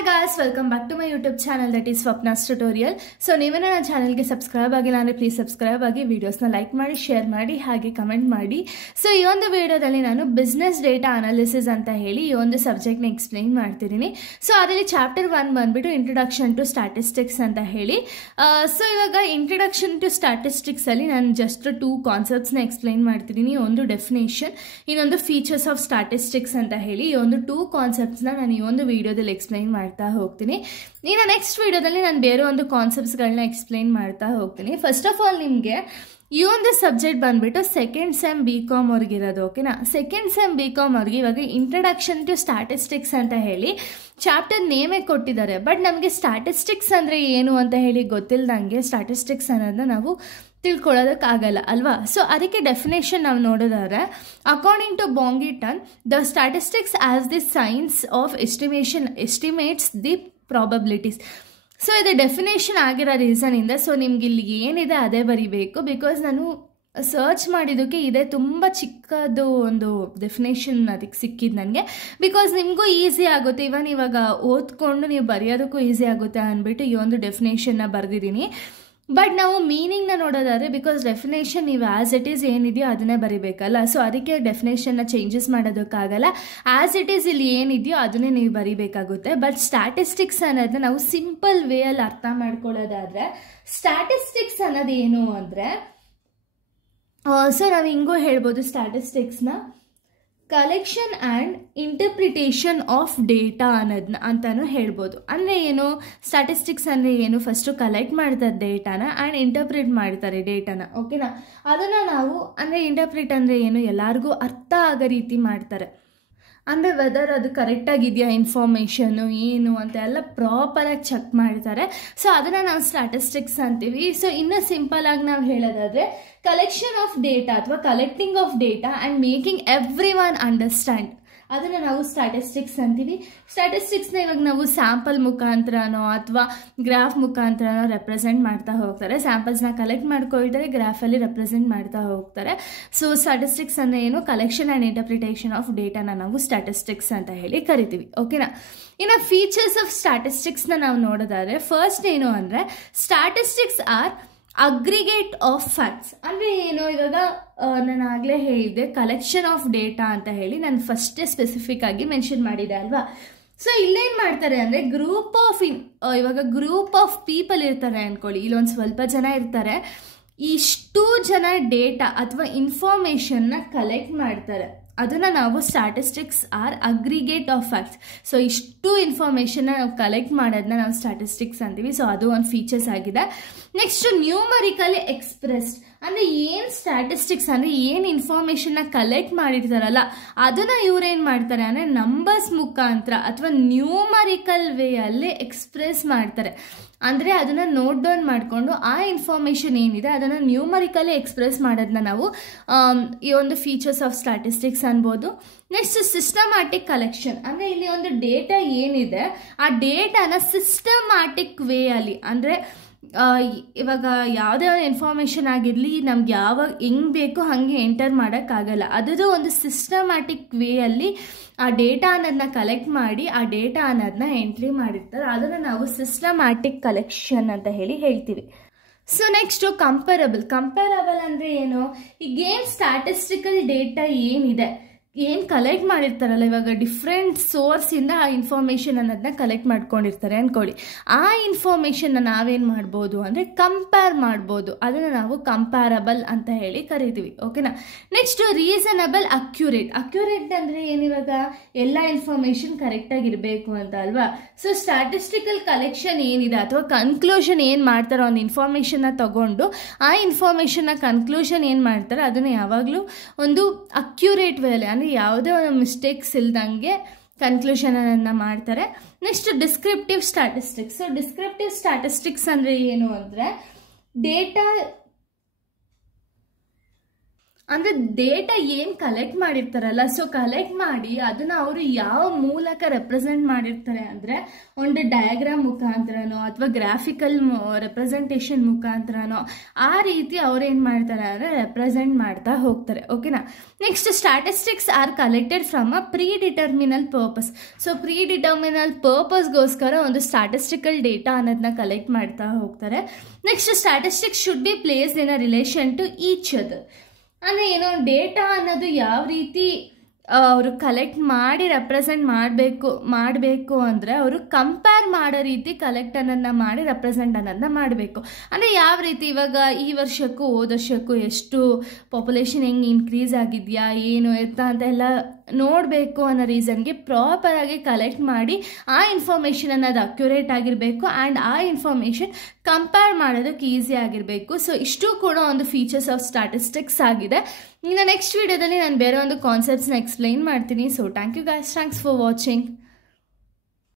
Hi guys, welcome back to my YouTube channel that is Swapna's Tutorial. So ನೀವೇನ ನನ್ನ ಚಾನೆಲ್ಗೆ subscribe ಆಗಿಲ್ಲ ಅಂದರೆ ಪ್ಲೀಸ್ ಸಬ್ಸ್ಕ್ರೈಬ್ ಆಗಿ ವಿಡಿಯೋಸ್ನ ಲೈಕ್ ಮಾಡಿ ಶೇರ್ ಮಾಡಿ ಹಾಗೆ ಕಮೆಂಟ್ ಮಾಡಿ. ಸೊ ಈ ಒಂದು ವಿಡಿಯೋದಲ್ಲಿ ನಾನು ಬಿಸ್ನೆಸ್ ಡೇಟಾ ಅನಾಲಿಸಿಸ್ ಅಂತ ಹೇಳಿ ಈ ಒಂದು ಸಬ್ಜೆಕ್ಟ್ನ ಎಕ್ಸ್ಪ್ಲೈನ್ ಮಾಡ್ತಿದ್ದೀನಿ. ಸೊ ಅದರಲ್ಲಿ ಚಾಪ್ಟರ್ 1 ಬಂದ್ಬಿಟ್ಟು ಇಂಟ್ರೊಡಕ್ಷನ್ ಟು ಸ್ಟ್ಯಾಟಿಸ್ಟಿಕ್ಸ್ ಅಂತ ಹೇಳಿ. ಸೊ ಇವಾಗ ಇಂಟ್ರೊಡಕ್ಷನ್ ಟು ಸ್ಟ್ಯಾಟಿಸ್ಟಿಕ್ಸಲ್ಲಿ ನಾನು ಜಸ್ಟ್ 2 ಕಾನ್ಸೆಪ್ಟ್ಸ್ನ ಎಕ್ಸ್ಪ್ಲೈನ್ ಮಾಡ್ತಿದ್ದೀನಿ. ಒಂದು ಡೆಫಿನೇಷನ್, ಇನ್ನೊಂದು ಫೀಚರ್ಸ್ ಆಫ್ ಸ್ಟ್ಯಾಟಿಸ್ಟಿಕ್ಸ್ ಅಂತ ಹೇಳಿ. ಈ ಒಂದು 2 ಕಾನ್ಸೆಪ್ಟ್ಸ್ನ ನಾನು ಈ ಒಂದು ವಿಡಿಯೋದಲ್ಲಿ ಎಕ್ಸ್ಪ್ಲೈನ್ ಮಾಡ್ತಾ ಹೋಗ್ತೀನಿ. ಇನ್ನು ನೆಕ್ಸ್ಟ್ ವಿಡಿಯೋದಲ್ಲಿ ನಾನು ಬೇರೆ ಒಂದು ಕಾನ್ಸೆಪ್ಟ್ಸ್ಗಳನ್ನ ಎಕ್ಸ್ಪ್ಲೈನ್ ಮಾಡ್ತಾ ಹೋಗ್ತೀನಿ. ಫಸ್ಟ್ ಆಫ್ ಆಲ್ ನಿಮಗೆ ಈ ಒಂದು ಸಬ್ಜೆಕ್ಟ್ ಬಂದ್ಬಿಟ್ಟು ಸೆಕೆಂಡ್ ಸೆಮ್ BCom ಅವ್ರಿಗಿರೋದು. ಓಕೆನಾ, ಸೆಕೆಂಡ್ ಸೆಮ್ BCom ಅವ್ರಿಗೆ ಇವಾಗ ಇಂಟ್ರೊಡಕ್ಷನ್ ಟು ಸ್ಟ್ಯಾಟಿಸ್ಟಿಕ್ಸ್ ಅಂತ ಹೇಳಿ ಚಾಪ್ಟರ್ ನೇಮೇ ಕೊಟ್ಟಿದ್ದಾರೆ. ಬಟ್ ನಮಗೆ ಸ್ಟ್ಯಾಟಿಸ್ಟಿಕ್ಸ್ ಅಂದರೆ ಏನು ಅಂತ ಹೇಳಿ ಗೊತ್ತಿಲ್ಲದಂಗೆ ಸ್ಟ್ಯಾಟಿಸ್ಟಿಕ್ಸ್ ಅನ್ನೋದನ್ನ ನಾವು ತಿಳ್ಕೊಳ್ಳೋದಕ್ಕಾಗಲ್ಲ ಅಲ್ವಾ. ಸೊ ಅದಕ್ಕೆ ಡೆಫಿನೇಷನ್ ನಾವು ನೋಡೋದಾದ್ರೆ, according to Boddington, the statistics as the science of estimates the probabilities. So ಇದು ಡೆಫಿನೇಷನ್ ಆಗಿರೋ ರೀಸನಿಂದ ಸೊ ನಿಮ್ಗೆ ಇಲ್ಲಿ ಏನಿದೆ ಅದೇ ಬರೀಬೇಕು. ಬಿಕಾಸ್ ನಾನು ಸರ್ಚ್ ಮಾಡಿದ್ದಕ್ಕೆ ಇದೆ ತುಂಬ ಚಿಕ್ಕದು ಒಂದು ಡೆಫಿನೇಷನ್ ಅದಕ್ಕೆ ಸಿಕ್ಕಿದ್ದು ನನಗೆ. ಬಿಕಾಸ್ ನಿಮಗೂ ಈಸಿ ಆಗುತ್ತೆ, ಇವಾಗ ಓದ್ಕೊಂಡು ನೀವು ಬರೆಯೋದಕ್ಕೂ ಈಸಿ ಆಗುತ್ತೆ ಅಂದ್ಬಿಟ್ಟು ಈ ಒಂದು ಡೆಫಿನೇಷನ್ನ ಬರೆದಿದ್ದೀನಿ. ಬಟ್ ನಾವು ಮೀನಿಂಗ್ನ ನೋಡೋದಾದರೆ, ಬಿಕಾಸ್ ಡೆಫಿನೇಷನ್ ನೀವು ಆ್ಯಸ್ ಇಟ್ ಈಸ್ ಏನಿದೆಯೋ ಅದನ್ನೇ ಬರೀಬೇಕಲ್ಲ. ಸೊ ಅದಕ್ಕೆ ಡೆಫಿನೇಷನ್ನ ಚೇಂಜಸ್ ಮಾಡೋದಕ್ಕಾಗಲ್ಲ. ಆ್ಯಸ್ ಇಟ್ ಈಸ್ ಇಲ್ಲಿ ಏನಿದೆಯೋ ಅದನ್ನೇ ನೀವು ಬರೀಬೇಕಾಗುತ್ತೆ. ಬಟ್ ಸ್ಟ್ಯಾಟಿಸ್ಟಿಕ್ಸ್ ಅನ್ನೋದನ್ನ ನಾವು ಸಿಂಪಲ್ ವೇಯಲ್ಲಿ ಅರ್ಥ ಮಾಡ್ಕೊಳ್ಳೋದಾದರೆ, ಸ್ಟ್ಯಾಟಿಸ್ಟಿಕ್ಸ್ ಅನ್ನೋದು ಏನು ಅಂದರೆ, ಸೊ ನಾವು ಹಿಂಗೂ ಹೇಳ್ಬೋದು, ಸ್ಟ್ಯಾಟಿಸ್ಟಿಕ್ಸ್ನ collection and interpretation of data ಅನ್ನೋದನ್ನ ಅಂತಾನು ಹೇಳ್ಬೋದು. ಅಂದರೆ ಏನು, ಸ್ಟ್ಯಾಟಿಸ್ಟಿಕ್ಸ್ ಅಂದರೆ ಏನು, ಫಸ್ಟು ಕಲೆಕ್ಟ್ ಮಾಡ್ತಾರೆ ಡೇಟಾನ ಆ್ಯಂಡ್ ಇಂಟರ್ಪ್ರಿಟ್ ಮಾಡ್ತಾರೆ ಡೇಟಾನ. ಓಕೆನಾ, ಅದನ್ನು ನಾವು ಅಂದರೆ ಇಂಟರ್ಪ್ರಿಟ್ ಅಂದರೆ ಏನು, ಎಲ್ಲರಿಗೂ ಅರ್ಥ ಆಗೋ ರೀತಿ ಮಾಡ್ತಾರೆ. ಅಂದರೆ ವೆದರ್ ಅದು ಕರೆಕ್ಟಾಗಿದೆಯಾ ಇನ್ಫಾರ್ಮೇಷನು ಏನು ಅಂತ ಎಲ್ಲ ಪ್ರಾಪರಾಗಿ ಚೆಕ್ ಮಾಡ್ತಾರೆ. ಸೊ ಅದನ್ನು ನಾವು ಸ್ಟ್ಯಾಟಿಸ್ಟಿಕ್ಸ್ ಅಂತೀವಿ. ಸೊ ಇನ್ನೂ ಸಿಂಪಲಾಗಿ ನಾವು ಹೇಳೋದಾದರೆ, ಕಲೆಕ್ಷನ್ ಆಫ್ ಡೇಟಾ ಅಥವಾ collecting of data and making every one understand, ಅದನ್ನು ನಾವು ಸ್ಟ್ಯಾಟಿಸ್ಟಿಕ್ಸ್ ಅಂತೀವಿ. ಸ್ಟ್ಯಾಟಿಸ್ಟಿಕ್ಸ್ನ ಇವಾಗ ನಾವು ಸ್ಯಾಂಪಲ್ ಮುಖಾಂತರನೋ ಅಥವಾ ಗ್ರಾಫ್ ಮುಖಾಂತರನೋ ರೆಪ್ರೆಸೆಂಟ್ ಮಾಡ್ತಾ ಹೋಗ್ತಾರೆ. ಸ್ಯಾಂಪಲ್ಸ್ನ ಕಲೆಕ್ಟ್ ಮಾಡ್ಕೊಳ್ತಾರೆ, ಗ್ರಾಫಲ್ಲಿ ರೆಪ್ರೆಸೆಂಟ್ ಮಾಡ್ತಾ ಹೋಗ್ತಾರೆ. ಸೊ ಸ್ಟ್ಯಾಟಿಸ್ಟಿಕ್ಸ್ ಅಂದರೆ ಏನು, ಕಲೆಕ್ಷನ್ ಆ್ಯಂಡ್ ಇಂಟರ್ಪ್ರಿಟೇಷನ್ ಆಫ್ ಡೇಟಾನ ನಾವು ಸ್ಟ್ಯಾಟಿಸ್ಟಿಕ್ಸ್ ಅಂತ ಹೇಳಿ ಕರಿತೀವಿ. ಓಕೆನಾ, ಇನ್ನು ಫೀಚರ್ಸ್ ಆಫ್ ಸ್ಟ್ಯಾಟಿಸ್ಟಿಕ್ಸ್ನ ನಾವು ನೋಡೋದಾದರೆ, ಫಸ್ಟ್ ಏನು ಅಂದರೆ, statistics are aggregate of facts. ಅಂದರೆ ಏನು, ಇವಾಗ ನಾನು ಆಗಲೇ ಹೇಳಿದ್ದೆ ಕಲೆಕ್ಷನ್ ಆಫ್ ಡೇಟಾ ಅಂತ ಹೇಳಿ ನಾನು ಫಸ್ಟೇ ಸ್ಪೆಸಿಫಿಕ್ ಆಗಿ ಮೆನ್ಷನ್ ಮಾಡಿದೆ ಅಲ್ವಾ. ಸೊ ಇಲ್ಲೇನು ಮಾಡ್ತಾರೆ ಅಂದರೆ, ಇವಾಗ ಗ್ರೂಪ್ ಆಫ್ ಪೀಪಲ್ ಇರ್ತಾರೆ ಅಂದ್ಕೊಳ್ಳಿ, ಇಲ್ಲೊಂದು ಸ್ವಲ್ಪ ಜನ ಇರ್ತಾರೆ. ಇಷ್ಟು ಜನ ಡೇಟಾ ಅಥವಾ ಇನ್ಫಾರ್ಮೇಷನ್ನ ಕಲೆಕ್ಟ್ ಮಾಡ್ತಾರೆ. ಅದನ್ನು ನಾವು statistics are aggregate of facts. So ಇಷ್ಟು ಇನ್ಫಾರ್ಮೇಷನ್ನ ನಾವು ಕಲೆಕ್ಟ್ ಮಾಡೋದನ್ನ ನಾವು ಸ್ಟ್ಯಾಟಿಸ್ಟಿಕ್ಸ್ ಅಂತೀವಿ. ಸೊ ಅದು ಒಂದು ಫೀಚರ್ಸ್ ಆಗಿದೆ. ನೆಕ್ಸ್ಟ್ ನ್ಯೂಮರಿಕಲಿ ಎಕ್ಸ್ಪ್ರೆಸ್ಡ್ ಅಂದರೆ ಏನು, ಸ್ಟ್ಯಾಟಿಸ್ಟಿಕ್ಸ್ ಅಂದರೆ ಏನು ಇನ್ಫಾರ್ಮೇಷನ್ನ ಕಲೆಕ್ಟ್ ಮಾಡಿರ್ತಾರಲ್ಲ ಅದನ್ನು ಇವ್ರೇನು ಮಾಡ್ತಾರೆ ಅಂದರೆ ನಂಬರ್ಸ್ ಮುಖಾಂತರ ಅಥವಾ ನ್ಯೂಮರಿಕಲ್ ವೇಯಲ್ಲಿ ಎಕ್ಸ್ಪ್ರೆಸ್ ಮಾಡ್ತಾರೆ. ಅಂದರೆ ಅದನ್ನು ನೋಟ್ ಡೌನ್ ಮಾಡಿಕೊಂಡು ಆ ಇನ್ಫಾರ್ಮೇಷನ್ ಏನಿದೆ ಅದನ್ನು ನ್ಯೂಮರಿಕಲಿ ಎಕ್ಸ್ಪ್ರೆಸ್ ಮಾಡೋದನ್ನ ನಾವು ಈ ಒಂದು ಫೀಚರ್ಸ್ ಆಫ್ ಸ್ಟ್ಯಾಟಿಸ್ಟಿಕ್ಸ್ ಅನ್ಬೋದು. ನೆಕ್ಸ್ಟ್ ಸಿಸ್ಟಮ್ಯಾಟಿಕ್ ಕಲೆಕ್ಷನ್ ಅಂದರೆ ಇಲ್ಲಿ ಒಂದು ಡೇಟಾ ಏನಿದೆ ಆ ಡೇಟಾನ ಸಿಸ್ಟಮ್ಯಾಟಿಕ್ ವೇಯಲ್ಲಿ, ಅಂದರೆ ಇವಾಗ ಯಾವುದೇ ಒಂದು ಇನ್ಫಾರ್ಮೇಷನ್ ಆಗಿರಲಿ ನಮ್ಗೆ ಯಾವಾಗ ಹೆಂಗೆ ಬೇಕೋ ಹಾಗೆ ಎಂಟರ್ ಮಾಡೋಕ್ಕಾಗಲ್ಲ. ಅದರದ್ದು ಒಂದು ಸಿಸ್ಟಮ್ಯಾಟಿಕ್ ವೇಯಲ್ಲಿ ಆ ಡೇಟಾ ಅನ್ನೋದನ್ನ ಕಲೆಕ್ಟ್ ಮಾಡಿ ಆ ಡೇಟಾ ಅನ್ನೋದನ್ನ ಎಂಟ್ರಿ ಮಾಡಿರ್ತಾರೆ. ಅದನ್ನು ನಾವು ಸಿಸ್ಟಮ್ಯಾಟಿಕ್ ಕಲೆಕ್ಷನ್ ಅಂತ ಹೇಳಿ ಹೇಳ್ತೀವಿ. ಸೊ ನೆಕ್ಸ್ಟು ಕಂಪೇರಬಲ್ ಅಂದರೆ ಏನು, ಈಗೇನು ಸ್ಟ್ಯಾಟಿಸ್ಟಿಕಲ್ ಡೇಟಾ ಏನಿದೆ, ಏನು ಕಲೆಕ್ಟ್ ಮಾಡಿರ್ತಾರಲ್ಲ, ಇವಾಗ ಡಿಫ್ರೆಂಟ್ ಸೋರ್ಸಿಂದ ಆ ಇನ್ಫಾರ್ಮೇಷನ್ ಅನ್ನೋದನ್ನ ಕಲೆಕ್ಟ್ ಮಾಡ್ಕೊಂಡಿರ್ತಾರೆ ಅಂದ್ಕೊಳ್ಳಿ. ಆ ಇನ್ಫಾರ್ಮೇಷನ್ನ ನಾವೇನು ಮಾಡ್ಬೋದು ಅಂದರೆ ಕಂಪೇರ್ ಮಾಡ್ಬೋದು. ಅದನ್ನು ನಾವು ಕಂಪ್ಯಾರಬಲ್ ಅಂತ ಹೇಳಿ ಕರಿತೀವಿ. ಓಕೆನಾ, ನೆಕ್ಸ್ಟು ರೀಸನಬಲ್ ಅಕ್ಯುರೇಟ್ ಅಂದರೆ ಏನು, ಇವಾಗ ಎಲ್ಲ ಇನ್ಫಾರ್ಮೇಷನ್ ಕರೆಕ್ಟಾಗಿರಬೇಕು ಅಂತ ಅಲ್ವಾ. ಸೊ ಸ್ಟ್ಯಾಟಿಸ್ಟಿಕಲ್ ಕಲೆಕ್ಷನ್ ಏನಿದೆ ಅಥವಾ ಕನ್ಕ್ಲೂಷನ್ ಏನು ಮಾಡ್ತಾರೋ ಒಂದು ಇನ್ಫಾರ್ಮೇಷನ್ನ ತಗೊಂಡು ಆ ಇನ್ಫಾರ್ಮೇಷನ್ನ ಕನ್ಕ್ಲೂಷನ್ ಏನು ಮಾಡ್ತಾರೆ ಅದನ್ನು ಯಾವಾಗಲೂ ಒಂದು ಅಕ್ಯುರೇಟ್ ವೇಯಲ್ಲಿ, ಅಂದರೆ ಯಾವುದೇ ಒಂದು ಮಿಸ್ಟೇಕ್ಸ್ ಇಲ್ದಂಗೆ ಕನ್ಕ್ಲೂಷನನ್ನು ಮಾಡ್ತಾರೆ. Next descriptive statistics. So descriptive statistics ಅಂದರೆ ಏನು ಅಂದರೆ, ಡೇಟಾ ಅಂದರೆ ಡೇಟಾ ಏನು ಕಲೆಕ್ಟ್ ಮಾಡಿರ್ತಾರಲ್ಲ, ಸೊ ಕಲೆಕ್ಟ್ ಮಾಡಿ ಅದನ್ನು ಅವರು ಯಾವ ಮೂಲಕ ರೆಪ್ರೆಸೆಂಟ್ ಮಾಡಿರ್ತಾರೆ ಅಂದರೆ ಒಂದು ಡಯಾಗ್ರಾಮ್ ಮುಖಾಂತರನೋ ಅಥವಾ ಗ್ರಾಫಿಕಲ್ ರೆಪ್ರೆಸೆಂಟೇಷನ್ ಮುಖಾಂತರನೋ ಆ ರೀತಿ ಅವ್ರು ಏನು ಮಾಡ್ತಾರೆ ಅಂದರೆ ರೆಪ್ರೆಸೆಂಟ್ ಮಾಡ್ತಾ ಹೋಗ್ತಾರೆ. ಓಕೆನಾ. Next, statistics are collected from a predetermined purpose. So predetermined ಪರ್ಪಸ್ಗೋಸ್ಕರ ಒಂದು ಸ್ಟ್ಯಾಟಿಸ್ಟಿಕಲ್ ಡೇಟಾ ಅನ್ನೋದನ್ನ ಕಲೆಕ್ಟ್ ಮಾಡ್ತಾ ಹೋಗ್ತಾರೆ. Next, statistics should be placed in a relation to each other. ಅಂದರೆ ಏನೋ ಡೇಟಾ ಅನ್ನೋದು ಯಾವ ರೀತಿ ಅವರು ಕಲೆಕ್ಟ್ ಮಾಡಿ ರೆಪ್ರೆಸೆಂಟ್ ಮಾಡಬೇಕು ಅಂದರೆ ಅವರು ಕಂಪೇರ್ ಮಾಡೋ ರೀತಿ ಕಲೆಕ್ಟ್ ಅನ್ನೋದನ್ನ ಮಾಡಿ ರೆಪ್ರೆಸೆಂಟ್ ಅನ್ನೋದನ್ನ ಮಾಡಬೇಕು. ಅಂದರೆ ಯಾವ ರೀತಿ ಇವಾಗ ಈ ವರ್ಷಕ್ಕೂ ಹೋದ ವರ್ಷಕ್ಕೂ ಎಷ್ಟು ಪಾಪ್ಯುಲೇಷನ್ ಹೆಂಗೆ ಇನ್ಕ್ರೀಸ್ ಆಗಿದೆಯಾ ಏನು ಎತ್ತ ಅಂತೆಲ್ಲ ನೋಡಬೇಕು ಅನ್ನೋ ರೀಸನ್ಗೆ ಪ್ರಾಪರಾಗಿ ಕಲೆಕ್ಟ್ ಮಾಡಿ ಆ ಇನ್ಫಾರ್ಮೇಷನ್ ಅನ್ನೋದು ಅಕ್ಯುರೇಟ್ ಆಗಿರಬೇಕು ಆ್ಯಂಡ್ ಆ ಇನ್ಫಾರ್ಮೇಷನ್ ಕಂಪೇರ್ ಮಾಡೋದಕ್ಕೆ ಈಸಿ ಆಗಿರಬೇಕು. ಸೊ ಇಷ್ಟು ಕೂಡ ಒಂದು ಫೀಚರ್ಸ್ ಆಫ್ ಸ್ಟ್ಯಾಟಿಸ್ಟಿಕ್ಸ್ ಆಗಿದೆ. ಇನ್ನು ನೆಕ್ಸ್ಟ್ ವಿಡಿಯೋದಲ್ಲಿ ನಾನು ಬೇರೆ ಒಂದು ಕಾನ್ಸೆಪ್ಟ್ಸ್ನ ಎಕ್ಸ್ಪ್ಲೈನ್ ಮಾಡ್ತೀನಿ. So thank you guys, thanks for watching.